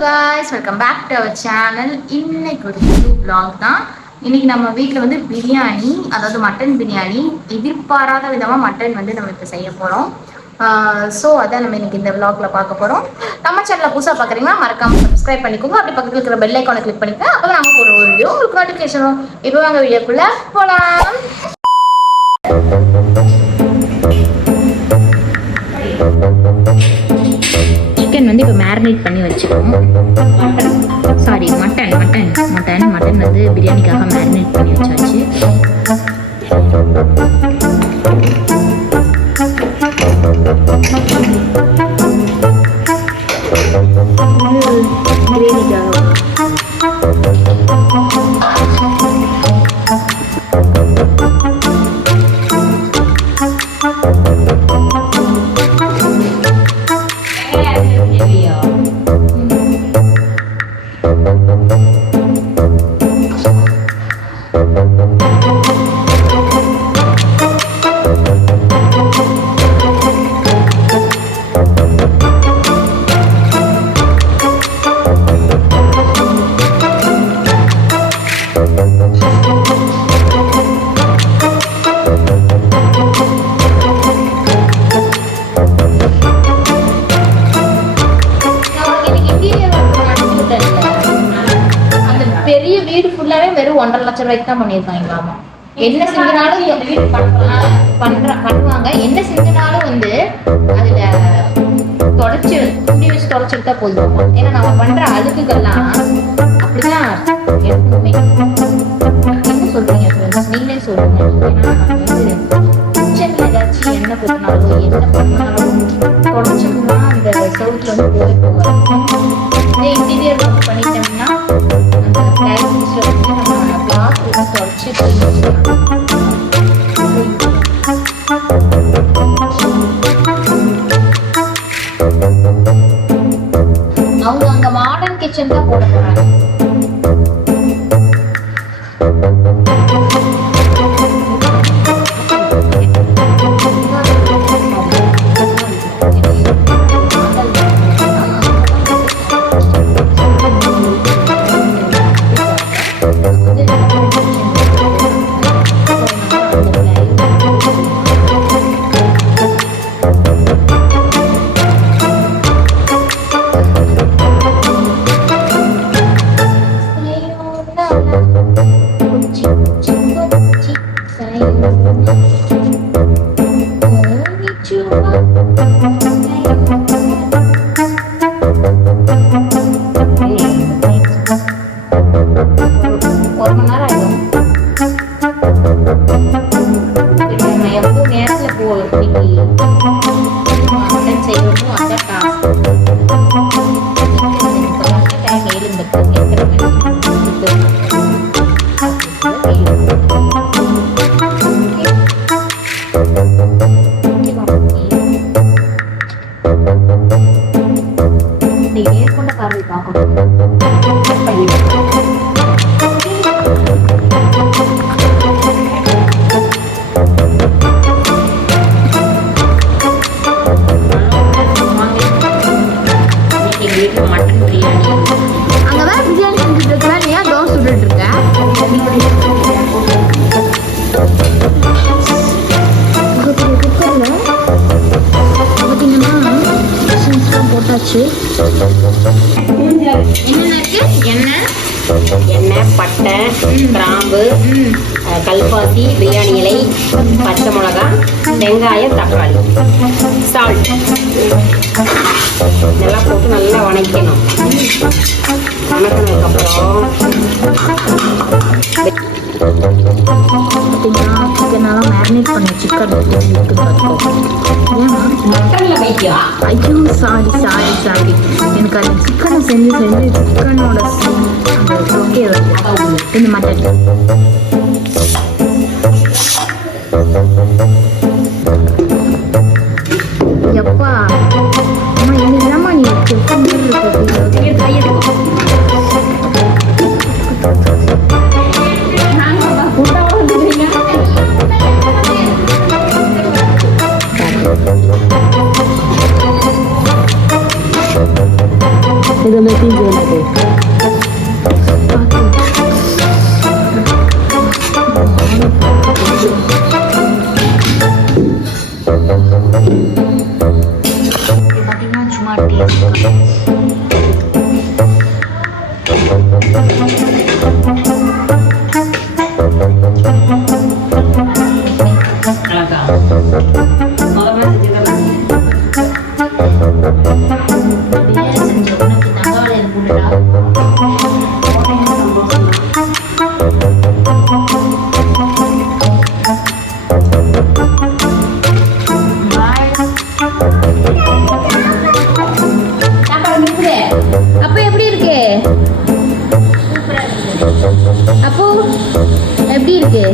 guys, welcome back to our channel. இன்னைக்கு ஒரு புது vlog தான். இன்னைக்கு நம்ம வீட்டில் வந்து பிரியாணி, அதாவது மட்டன் பிரியாணி, எதிர்பாராத விதமாக மட்டன் வந்து நம்ம இப்போ செய்ய போகிறோம். ஸோ அதான் நம்ம இன்னைக்கு இந்த vlogல பார்க்க போகிறோம். நம்ம சேனலை புதுசாக பார்க்குறீங்கன்னா மறக்காம சப்ஸ்கிரைப் பண்ணிக்கோங்க. அப்படி பக்கத்தில் இருக்கிற பெல் ஐக்கானை கிளிக் பண்ணிக்கோங்க. அப்போ தான் நமக்கு ஒரு வீடியோ உங்களுக்கு நோட்டிஃபிகேஷன் வரும். இப்போ வாங்க வீடியோக்குள்ளே போகலாம். சிக்கன் வந்து இப்போ மேரினேட் பண்ணி வச்சுக்கோம். மட்டன் வந்து பிரியாணிக்காக மேரினேட் பண்ணி வச்சாச்சு. பெரிய வீடு ஃபுல்லாவே வெறும் 1.5 லட்சம் ரூபாய்க்கு தான் பண்ணியிருக்காங்க. என்ன செஞ்சாலும் பண்ணுவாங்க. என்ன செஞ்சாலும் வந்து அதுல தொடச்சு துணி வச்சு தொடச்சுட்டா போதும். ஏன்னா நம்ம பண்ற அழுக்குகள்லாம் அப்படிதான் எப்பவுமே. என்ன சொல்றீங்க நீங்களே சொல்லுங்க. ஏன்னா வந்து கிச்சன்ல ஏதாச்சும் எண்ணெய் போட்டினாலும் என்ன பண்ணாலும் தொடச்சோம்னா அந்த சவுத்துல வந்து போகாது. இதே இன்டீரியர் ஒர்க் பண்ணிட்டோம்னா அவங்க அங்க மாடர்ன் கிச்சன் தான் போட போறாங்க. எண்ணெய், பட்டை, கிராம்பு, கல்பாசி, பிரியாணி இலை, பச்சை மிளகாய், வெங்காயம், தக்காளி, சால்ட் இதெல்லாம் போட்டு நல்லா வணக்கணும். வணக்கினதுக்கப்புறம் சிக்கனெல்லாம் மேரினேட் பண்ண சிக்கன் ஐயோ சாரி எனக்கு அந்த சிக்கனை செஞ்சு சிக்கனோட அந்த ஓகே வருது. இந்த மட்டன் எப்பா அம்மா என்னம்மா நீ Udah mati jangan. பாத்தீங்கன்னா சும்மா டேஸ்ட் பிரியாணி செஞ்ச உனக்கு தகவல் போட்டுடா. அப்போ எப்படி இருக்கு? அப்போ எப்படி இருக்கு?